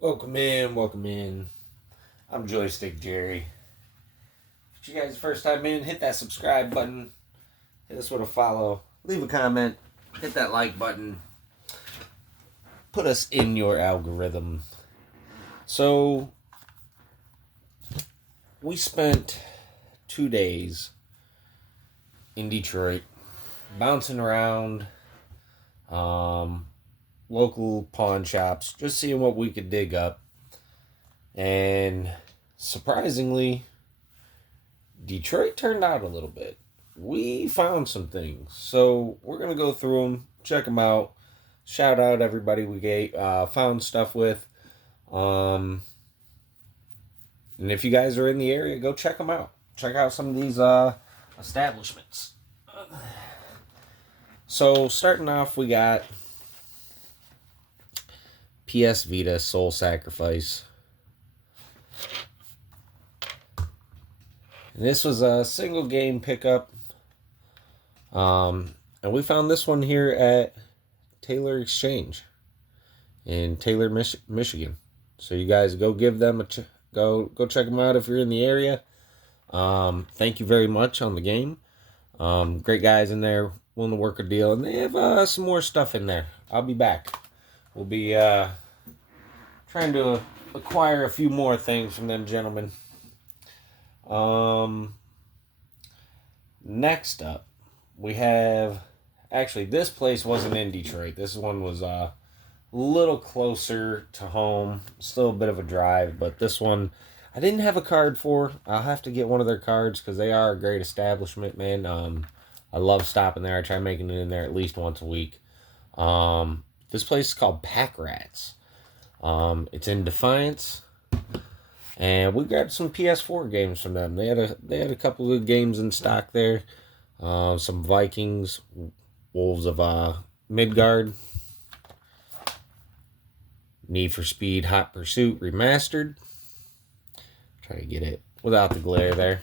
Welcome in, welcome in. I'm Joystick Jerry. If you guys first time in, hit that subscribe button. Hit us with a follow. Leave a comment. Hit that like button. Put us in your algorithm. So, we spent 2 days in Detroit bouncing around local pawn shops, just seeing what we could dig up. And surprisingly, Detroit turned out a little bit. We found some things. So we're going to go through them, check them out. Shout out everybody we found stuff with. And if you guys are in the area, go check them out. Check out some of these establishments. So starting off, we got PS Vita Soul Sacrifice. And this was a single game pickup. And we found this one here at Taylor Exchange in Taylor, Michigan. So you guys go give them go check them out if you're in the area. Thank you very much on the game. Great guys in there, willing to work a deal, and they have some more stuff in there. I'll be back. We'll be trying to acquire a few more things from them gentlemen. Next up, we have, actually, this place wasn't in Detroit. This one was a little closer to home. Still a bit of a drive, but this one I didn't have a card for. I'll have to get one of their cards because they are a great establishment, man. I love stopping there. I try making it in there at least once a week. This place is called Pack Rats. It's in Defiance. And we grabbed some PS4 games from them. They had a couple of games in stock there. Some Vikings, Wolves of Midgard, Need for Speed Hot Pursuit Remastered. Try to get it without the glare there.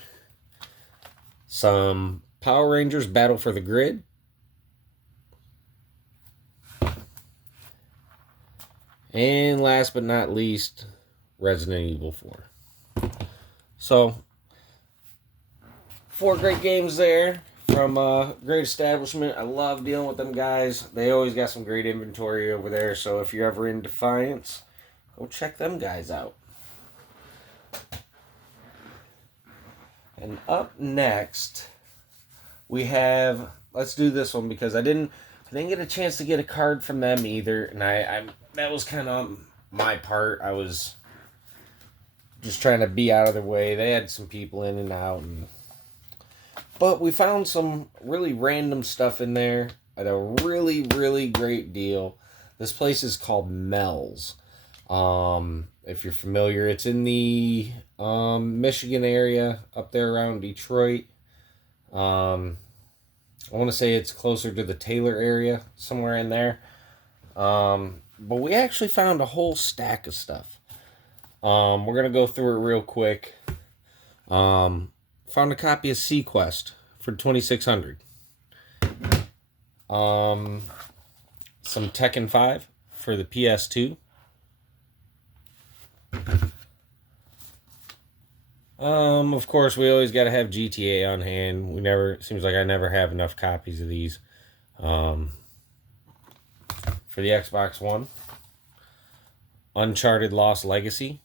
Some Power Rangers Battle for the Grid. And last but not least, Resident Evil 4. So, 4 great games there from a great establishment. I love dealing with them guys. They always got some great inventory over there. So if you're ever in Defiance, go check them guys out. And up next, we have, let's do this one because I didn't get a chance to get a card from them either, and I that was kind of my part. I was just trying to be out of their way. They had some people in and out, but we found some really random stuff in there at a really, really great deal. This place is called Mel's. If you're familiar, it's in the Michigan area, up there around Detroit. I want to say it's closer to the Taylor area, somewhere in there. But we actually found a whole stack of stuff. We're going to go through it real quick. Found a copy of Sequest for $2,600. Some Tekken 5 for the PS2. Of course, we always got to have GTA on hand. Seems like I never have enough copies of these. For the Xbox One, Uncharted Lost Legacy,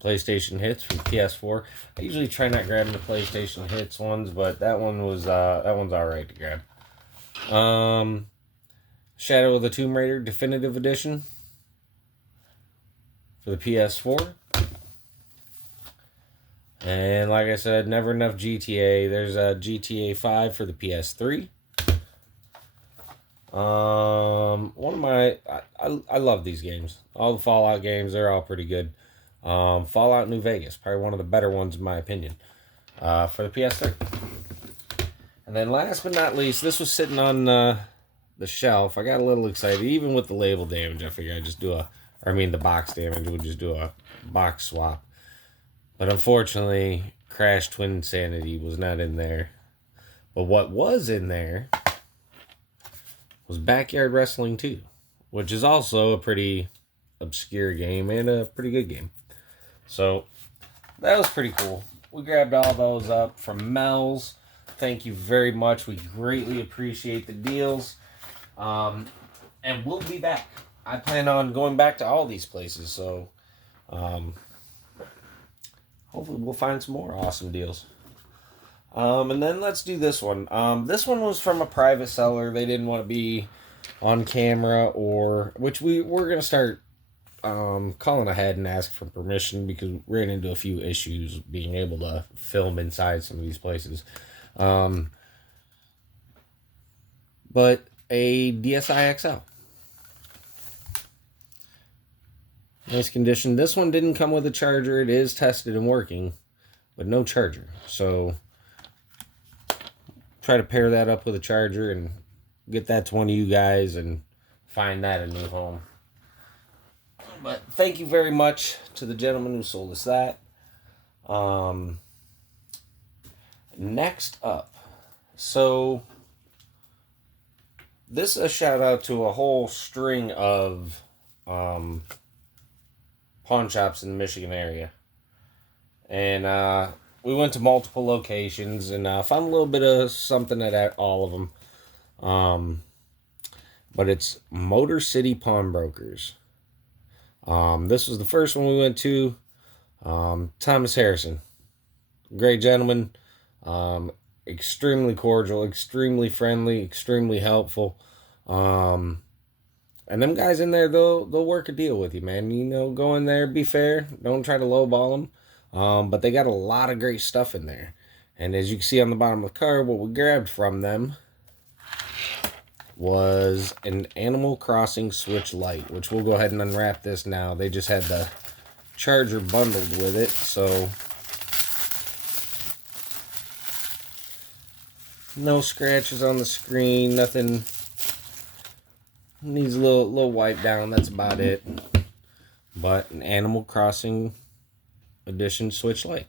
PlayStation Hits from PS4. I usually try not grabbing the PlayStation Hits ones, but that one's all right to grab. Shadow of the Tomb Raider Definitive Edition for the PS4. And like I said, never enough GTA. There's a GTA 5 for the PS3. I love these games. All the Fallout games, they're all pretty good. Fallout New Vegas, probably one of the better ones in my opinion. For the PS3. And then last but not least, this was sitting on the shelf. I got a little excited. Even with the label damage, I figured I'd just the box damage, we'll just do a box swap. But unfortunately, Crash Twin Insanity was not in there. But what was in there was Backyard Wrestling 2, which is also a pretty obscure game and a pretty good game. So that was pretty cool. We grabbed all those up from Mel's. Thank you very much. We greatly appreciate the deals. And we'll be back. I plan on going back to all these places, so hopefully we'll find some more awesome deals. And then let's do this one. This one was from a private seller. They didn't want to be on camera, or which we're going to start calling ahead and ask for permission, because we ran into a few issues being able to film inside some of these places. But a DSi XL. Nice condition. This one didn't come with a charger. It is tested and working, but no charger. So try to pair that up with a charger and get that to one of you guys and find that a new home. But thank you very much to the gentleman who sold us that. Next up, so this is a shout out to a whole string of pawn shops in the Michigan area. And we went to multiple locations and found a little bit of something at all of them. But it's Motor City Pawnbrokers. This was the first one we went to. Thomas Harrison. Great gentleman. Extremely cordial, extremely friendly, extremely helpful. And them guys in there, they'll work a deal with you, man. You know, go in there, be fair. Don't try to lowball them. But they got a lot of great stuff in there. And as you can see on the bottom of the card, what we grabbed from them was an Animal Crossing Switch Lite, which we'll go ahead and unwrap this now. They just had the charger bundled with it, so no scratches on the screen, nothing. Needs a little wipe down, that's about it. But an Animal Crossing Edition Switch Lite.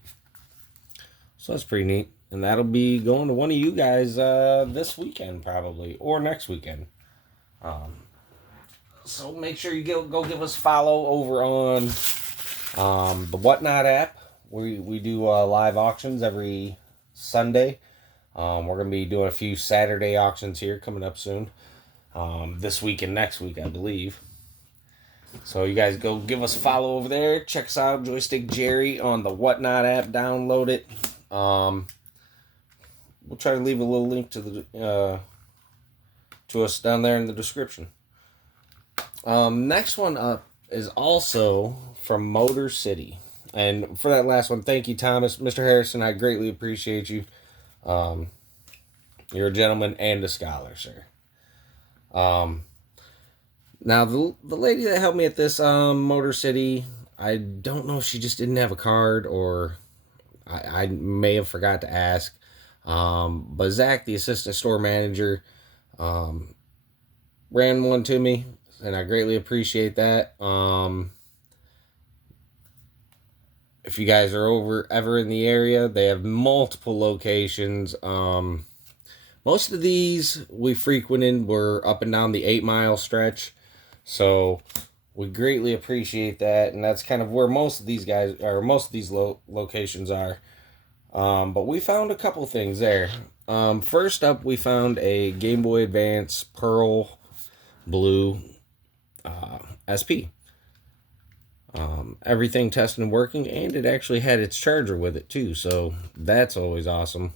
So that's pretty neat. And that'll be going to one of you guys this weekend, probably, or next weekend. So make sure you go give us a follow over on the Whatnot app. We do live auctions every Sunday. We're going to be doing a few Saturday auctions here coming up soon. This week and next week, I believe. So you guys go give us a follow over there. Check us out, Joystick Jerry, on the Whatnot app. Download it. We'll try to leave a little link to the to us down there in the description. Next one up is also from Motor City. And for that last one, thank you, Thomas. Mr. Harrison, I greatly appreciate you. You're a gentleman and a scholar, sir. Now, the lady that helped me at this Motor City, I don't know if she just didn't have a card, or I may have forgot to ask. But Zach, the assistant store manager, ran one to me, and I greatly appreciate that. If you guys are ever in the area, they have multiple locations. Most of these we frequented were up and down the 8-mile stretch, so we greatly appreciate that, and that's kind of where most of these guys, or most of these locations are. But we found a couple things there. First up, we found a Game Boy Advance Pearl Blue SP. Everything tested and working, and it actually had its charger with it too, so that's always awesome.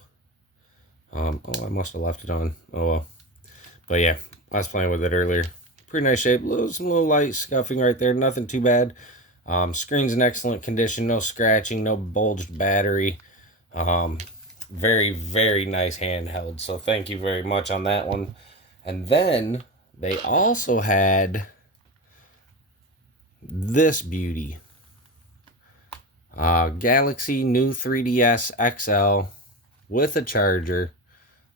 Oh, I must have left it on. Oh well. But yeah, I was playing with it earlier. Pretty nice shape. Some little light scuffing right there. Nothing too bad. Screen's in excellent condition. No scratching. No bulged battery. Very, very nice handheld. So thank you very much on that one. And then they also had this beauty. Galaxy new 3DS XL with a charger.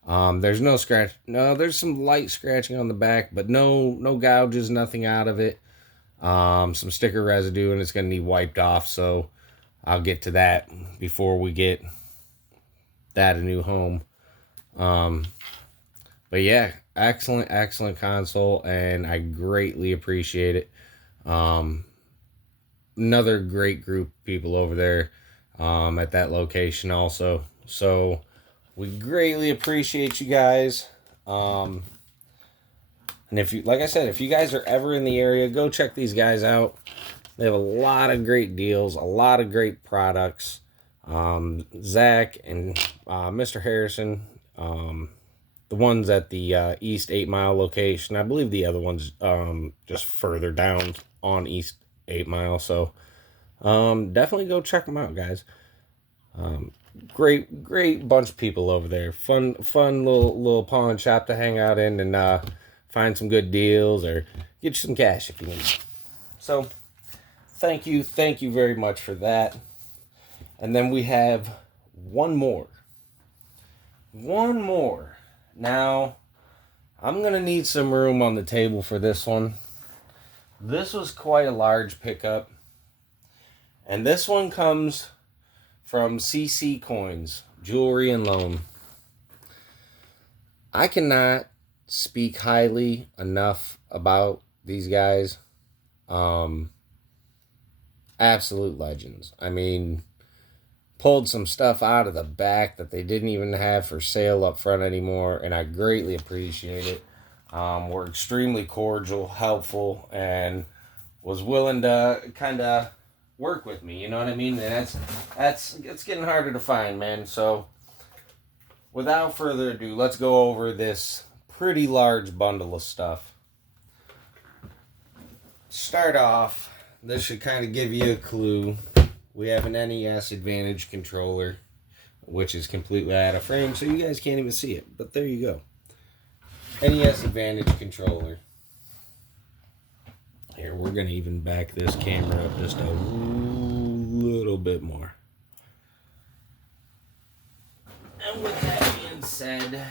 There's no scratch. No, there's some light scratching on the back, but no gouges, nothing out of it. Some sticker residue, and it's going to need wiped off, so I'll get to that before we get that a new home. But yeah, excellent console, and I greatly appreciate it. Another great group of people over there at that location also. So we greatly appreciate you guys. And if you, like I said, if you guys are ever in the area, go check these guys out. They have a lot of great deals, a lot of great products. Zach and Mr. Harrison, the ones at the East 8 Mile location. I believe the other one's just further down on East 8 Mile. So definitely go check them out, guys. Great bunch of people over there. Fun little pawn shop to hang out in and find some good deals or get you some cash if you need. So thank you very much for that. And then we have one more. Now, I'm going to need some room on the table for this one. This was quite a large pickup. And this one comes from CC Coins, Jewelry and Loan. I cannot speak highly enough about these guys. Absolute legends. I mean, pulled some stuff out of the back that they didn't even have for sale up front anymore, and I greatly appreciate it. Were extremely cordial, helpful, and was willing to kind of work with me, you know what I mean? And it's getting harder to find, man. So without further ado, let's go over this pretty large bundle of stuff. Start off, this should kind of give you a clue. We have an NES Advantage controller, which is completely out of frame, so you guys can't even see it. But there you go. NES Advantage controller. Here, we're going to even back this camera up just a little bit more. And with that being said,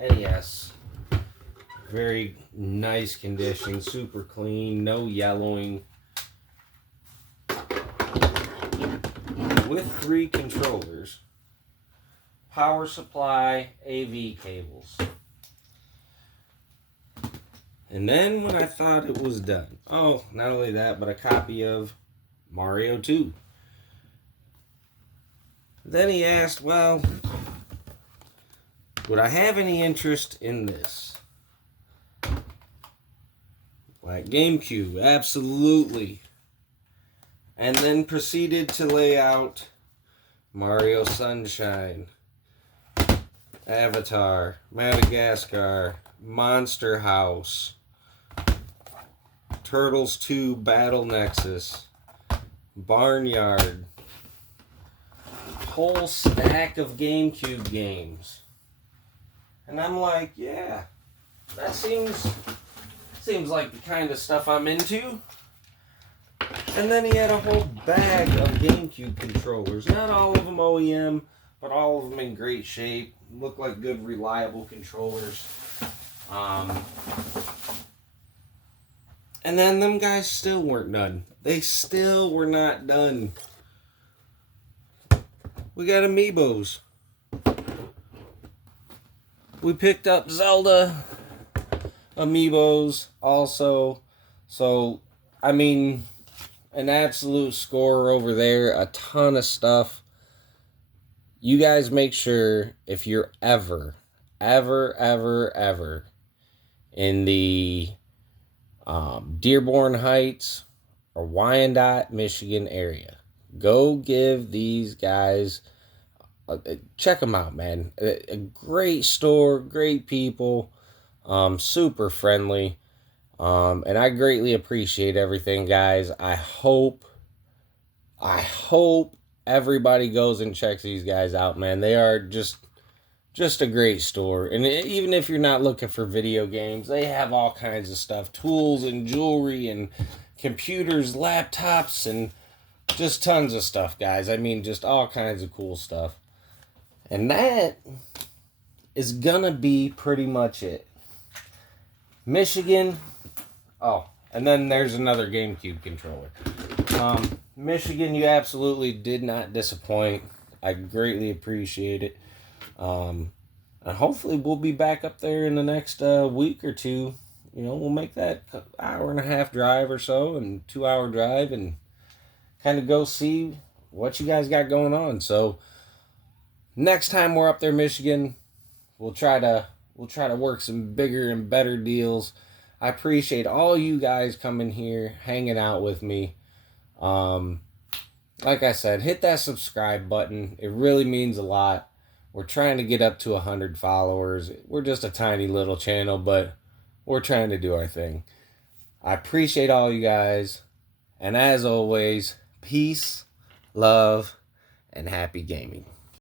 NES. Very nice condition, super clean, no yellowing. With 3 controllers, power supply, AV cables. And then when I thought it was done, oh, not only that, but a copy of Mario 2. Then he asked, well, would I have any interest in this? Like GameCube, absolutely. And then proceeded to lay out Mario Sunshine, Avatar, Madagascar, Monster House, Turtles 2 Battle Nexus, Barnyard, whole stack of GameCube games. And I'm like, yeah, that seems like the kind of stuff I'm into. And then he had a whole bag of GameCube controllers. Not all of them OEM, but all of them in great shape. Look like good, reliable controllers. And then them guys still weren't done. They still were not done. We got amiibos. We picked up Zelda amiibos also. So, I mean, an absolute score over there. A ton of stuff. You guys make sure if you're ever in the Dearborn Heights or Wyandotte, Michigan area, go give these guys, check them out, man. A great store, great people, super friendly, and I greatly appreciate everything, guys. I hope everybody goes and checks these guys out, man. They are just a great store. And even if you're not looking for video games, they have all kinds of stuff. Tools and jewelry and computers, laptops, and just tons of stuff, guys. I mean, just all kinds of cool stuff. And that is gonna be pretty much it. Michigan. Oh, and then there's another GameCube controller. Michigan, you absolutely did not disappoint. I greatly appreciate it. And hopefully we'll be back up there in the next week or two we'll make that hour and a half drive or so and 2 hour drive and kind of go see what you guys got going on. So next time we're up there, Michigan, we'll try to work some bigger and better deals. I appreciate all you guys coming here, hanging out with me. Like I said, hit that subscribe button. It really means a lot. We're trying to get up to 100 followers. We're just a tiny little channel, but we're trying to do our thing. I appreciate all you guys. And as always, peace, love, and happy gaming.